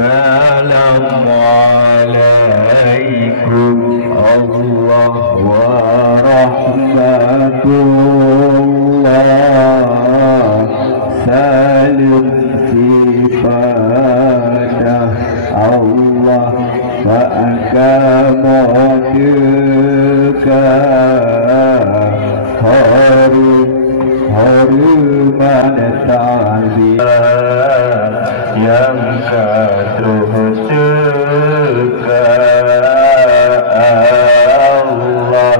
Assalamualaikum Allah warahmatullah. Salam sifatah Allah wa agamadeka haruman ta'zim yang katruh teka Allah.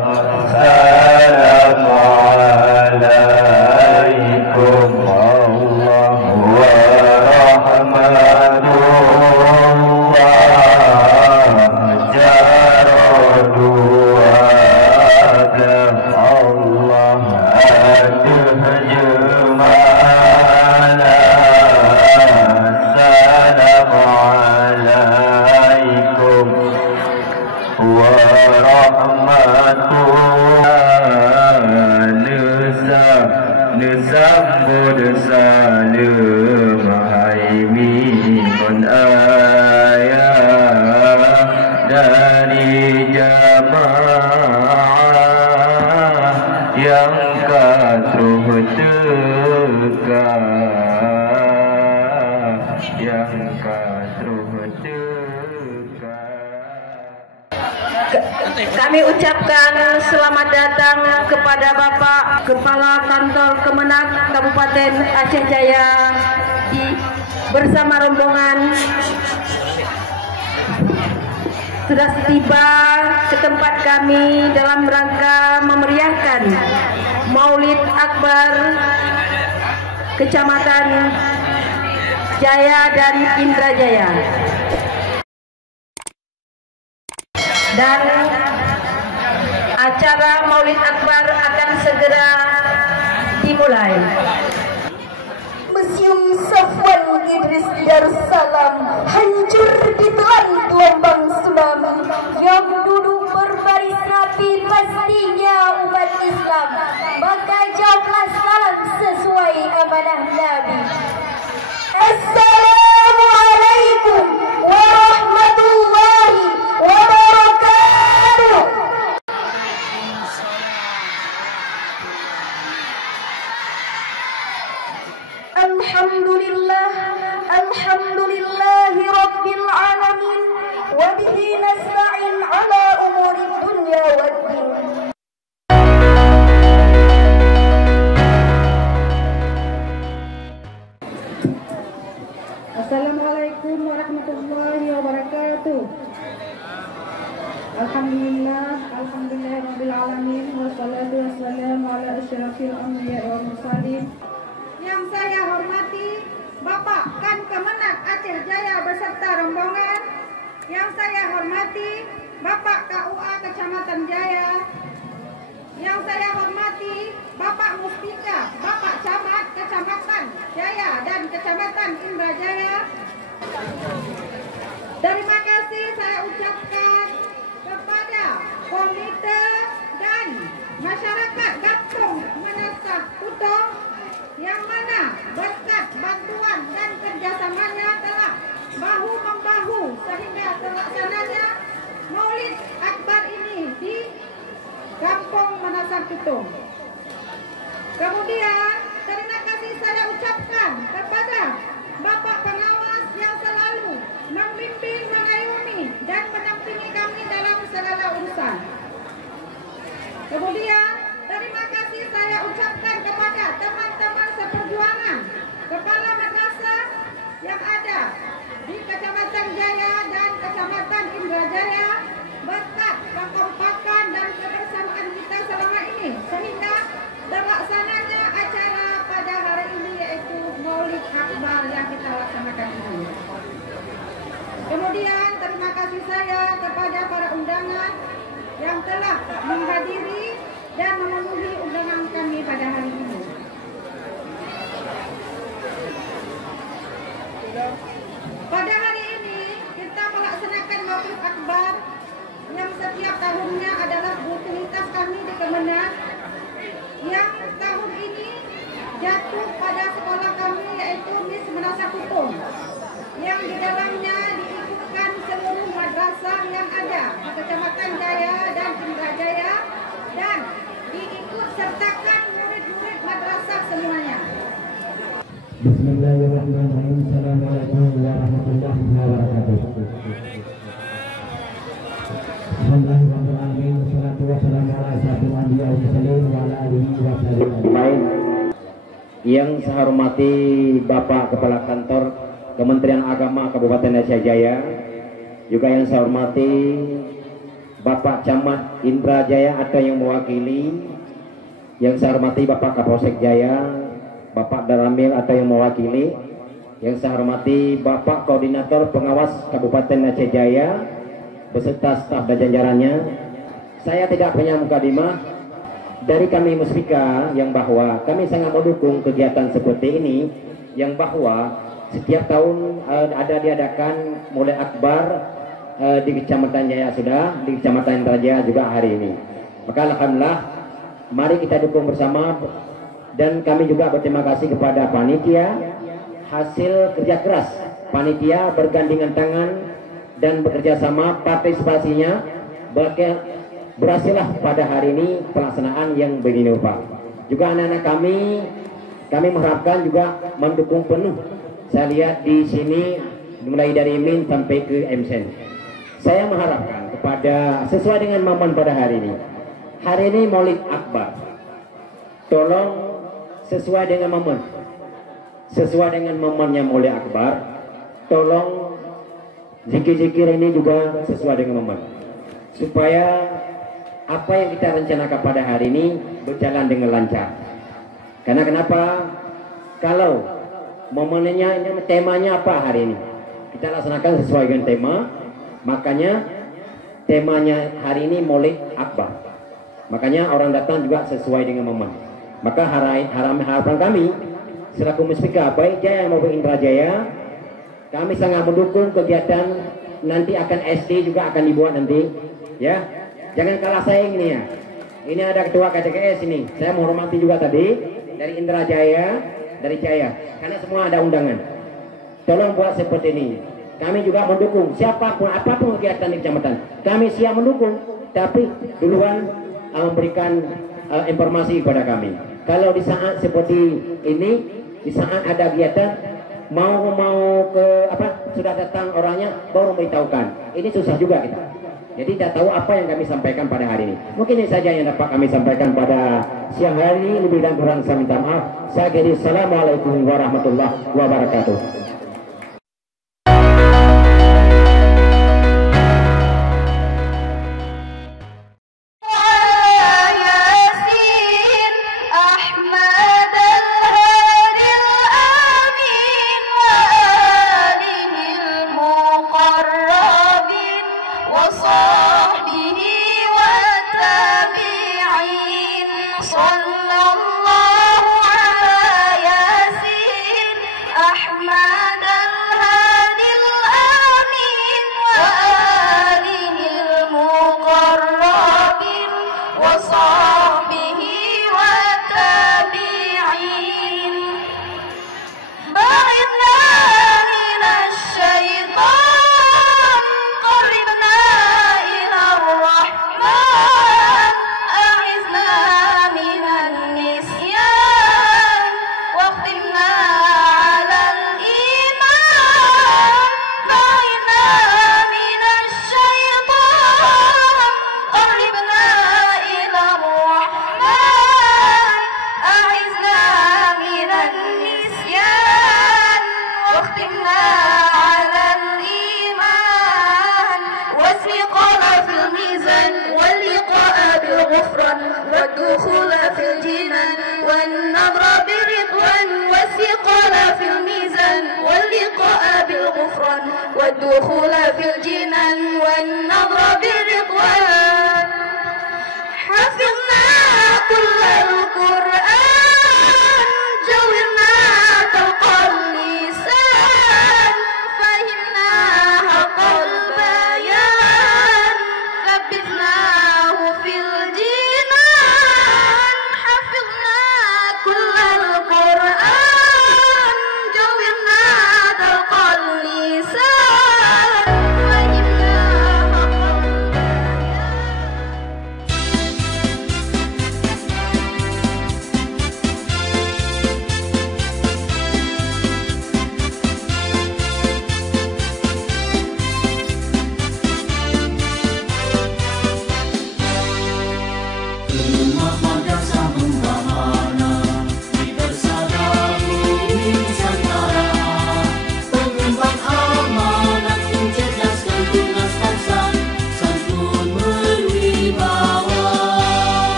Assalamualaikum Allah warahmatullah. Jaradu adam Allah aduh jemala. Assalamualaikum warahmatullah. Nisambut salam haimin ayah dari jamaah yang katruh teka, yang katruh teka. Kami ucapkan selamat datang kepada Bapak Kepala Kantor Kemenak Kabupaten Aceh Jaya bersama rombongan sudah tiba ke tempat kami dalam rangka memeriahkan Maulid Akbar Kecamatan Jaya dan Indrajaya. Dan acara Maulid Akbar akan segera dimulai. Museum Safwan Idris Darussalam hancur ditelan gelombang tsunami. Yang duduk berbaris rapi pastinya umat Islam, maka jawablah salam sesuai amanah Nabi. Assalamualaikum warahmatullahi wabarakatuh. Alhamdulillah, alhamdulillahi rabbil alamin, wa bihi nasta'in ala umuri dunya waddin. Assalamualaikum warahmatullahi wabarakatuh. Alhamdulillah, alhamdulillahirabbil alamin, wassalatu wassalamu ala asyrafil anbiya'i wal mursalin. Yang saya hormati Bapak Kan Kemenak Aceh Jaya beserta rombongan. Yang saya hormati Bapak KUA Kecamatan Jaya. Yang saya hormati Bapak Muspika, Bapak Camat Kecamatan Jaya dan Kecamatan Indrajaya. Terima kasih saya ucapkan kepada komite dan masyarakat Kampung Menasah Kutong, yang mana berkat bantuan dan kerjasamanya telah bahu-membahu sehingga terlaksananya Maulid Akbar ini di Kampung Menasah Kutong. Kemudian terima kasih saya ucapkan kepada Bapak Pengawas yang selalu membimbing, mengayomi dan mendampingi kami dalam segala urusan. Kemudian terima kasih saya ucapkan kepada teman-teman seperjuangan kepala madrasah yang ada di Kecamatan Jaya dan Kecamatan Indrajaya, berkat kekompakan dan kebersamaan kita selama ini sehingga terlaksananya acara pada hari ini, yaitu Maulid Akbar yang kita laksanakan ini. Kemudian terima kasih saya kepada para undangan yang telah menghadiri dan memenuhi undangan kami pada hari ini. Pada hari ini kita melaksanakan Maulid Akbar yang setiap tahunnya adalah rutinitas kami di Kemenak, yang tahun ini jatuh pada sekolah kami, yaitu Miss Menasah Kutong, yang di dalamnya madrasah yang ada di Kecamatan Jaya dan Indrajaya dan diikut sertakan murid-murid madrasah semuanya. Bismillahirrahmanirrahim. Assalamualaikum warahmatullahi wabarakatuh. Bismillahirrahmanirrahim. Wassalatu wassalamu ala asyrofil anbiya'i wal mursalin wa ala alihi wa sahbihi. Yang saya hormati Bapak Kepala Kantor Kementerian Agama Kabupaten Aceh Jaya, juga yang saya hormati Bapak Camat Indrajaya ada yang mewakili, yang saya hormati Bapak Kapolsek Jaya, Bapak Daramil atau yang mewakili, yang saya hormati Bapak Koordinator Pengawas Kabupaten Aceh Jaya beserta staf dan jajarannya. Saya tidak punya mukadimah dari kami Musbika yang bahwa kami sangat mendukung kegiatan seperti ini, yang bahwa setiap tahun ada diadakan mulai akbar di Kecamatan Jaya sudah, di Kecamatan Indrajaya juga hari ini. Maka alhamdulillah mari kita dukung bersama. Dan kami juga berterima kasih kepada panitia, hasil kerja keras panitia bergandengan tangan dan bekerja sama, partisipasinya berhasillah pada hari ini pelaksanaan yang begini Pak. Juga anak-anak kami mengharapkan juga mendukung penuh. Saya lihat di sini mulai dari Min sampai ke MSen. Saya mengharapkan kepada sesuai dengan momen pada hari ini. Hari ini Maulid Akbar. Tolong sesuai dengan momennya Maulid Akbar, tolong zikir-zikir ini juga sesuai dengan momen, supaya apa yang kita rencanakan pada hari ini berjalan dengan lancar. Karena kenapa? Kalau momennya, temanya apa hari ini, kita laksanakan sesuai dengan tema. Makanya temanya hari ini Maulid Akbar, makanya orang datang juga sesuai dengan momen. Maka harapan kami selaku Musbika baik Jaya maupun Indrajaya, kami sangat mendukung kegiatan nanti akan SD juga akan dibuat nanti, ya. Jangan kalah saing ini ya. Ini ada ketua KTKS ini. Saya menghormati juga tadi dari Indrajaya, dari Jaya, karena semua ada undangan. Tolong buat seperti ini. Kami juga mendukung siapapun apapun kegiatan di kecamatan. Kami siap mendukung, tapi duluan memberikan informasi kepada kami. Kalau di saat seperti ini, di saat ada kegiatan mau ke sudah datang orangnya baru memberitahukan, ini susah juga kita. Jadi tidak tahu apa yang kami sampaikan pada hari ini. Mungkin ini saja yang dapat kami sampaikan pada siang hari ini. Lebih dan kurang saya minta maaf. Saya akhiri. Assalamualaikum warahmatullahi wabarakatuh. والدخول في الجنان والنظر برضوان والثقل في الميزان واللقاء بالغفران والدخول في الجنان والنظر برضوان